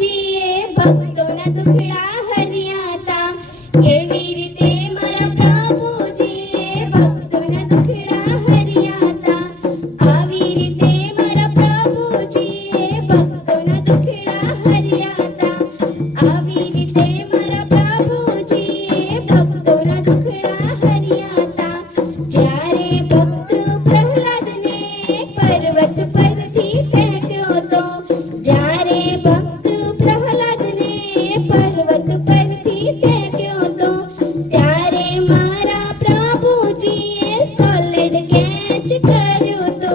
પ્રભુજીએ ભક્તોના દુખડા હર્યા હતા. કેવી રીતે મારા પ્રભુજીએ ભક્તોના દુખડા હર્યા હતા. આવી રીતે મારા પ્રભુજીએ ભક્તોના દુખડા હર્યા હતા. આવી રીતે મારા પ્રભુજીએ ભક્તોના દુખડા હર્યા હતા. જ્યારે ભક્ત પ્રહલાદને પર્વત પરથી ફેંક્યો તો, જ્યારે ભક્ત પ્રહલાદને પર્વત પરથી ફેંક્યો તો, ત્યારે મારા પ્રભુજીએ સોલિડ કેચ કર્યો તો.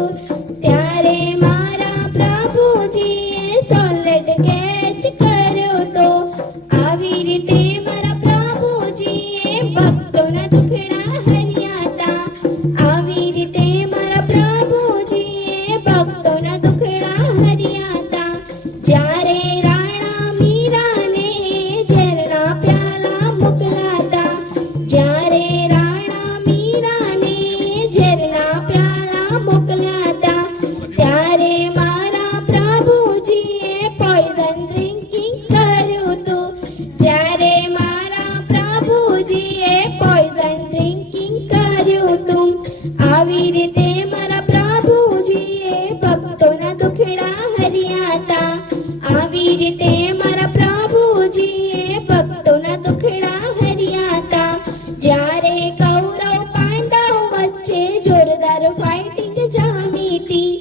ત્યારે મારા પ્રભુજીએ સોલિડ કેચ કર્યો તો. આવી રીતે મારા પ્રભુજીએ ભક્તોના દુખડા હર્યા હતા. આવી રીતે મારા પ્રભુજીએ ભક્તોના દુખડા હર્યા હતા. જ્યારે રાણા મીરાને ઝેરના પ્યાલા મોકલાતા, જ્યારે રાણા મીરાને ઝેરના પ્યાલા મોકલાતા, ત્યારે મારા પ્રભુજીએ પોઈઝન ડ્રિંકિંગ કર્યું હતું. જ્યારે મારા પ્રભુજીએ પોઈઝન ડ્રિંકિંગ કર્યું હતું. આવી રીતે મારા પ્રભુજીએ ભક્તોના દુખડા હર્યા હતા. આવી રીતે મારા પ્રભુજીએ ભક્તોના દુખડા હર્યા હતા. જ્યારે કૌરવ પાંડવ વચ્ચે જોરદાર ફાઇટિંગ જામી હતી,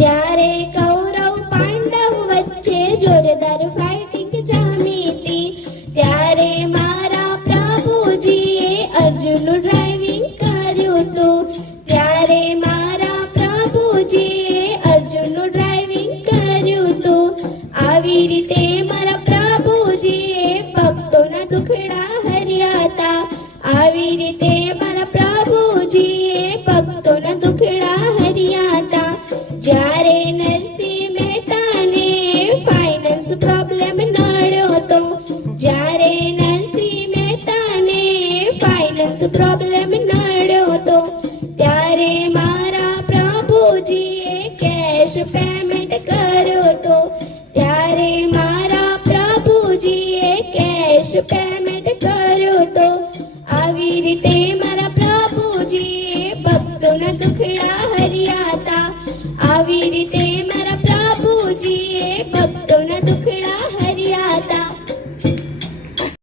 જ્યારે કૌરવ પાંડવ વચ્ચે જોરદાર ફાઇટિંગ જામી હતી, ત્યારે મારા પ્રભુજીએ અર્જુનનું ડ્રાઇવિંગ કર્યું હતું. ત્યારે મારા પ્રભુજીએ અર્જુનનું ડ્રાઇવિંગ કર્યું હતું. આવી રીતે મારા પ્રભુજીએ ભક્તોના દુખડા હર્યા હતા. આવી રીતે મારા પ્રભુજીએ ભક્તોના દુખડા હર્યા હતા. જ્યારે નરસિંહ મહેતાને ફાઇનાન્સ પ્રોબ્લેમ નડ્યો તો, જ્યારે નરસિંહ મહેતાને ફાઇનાન્સ પ્રોબ્લેમ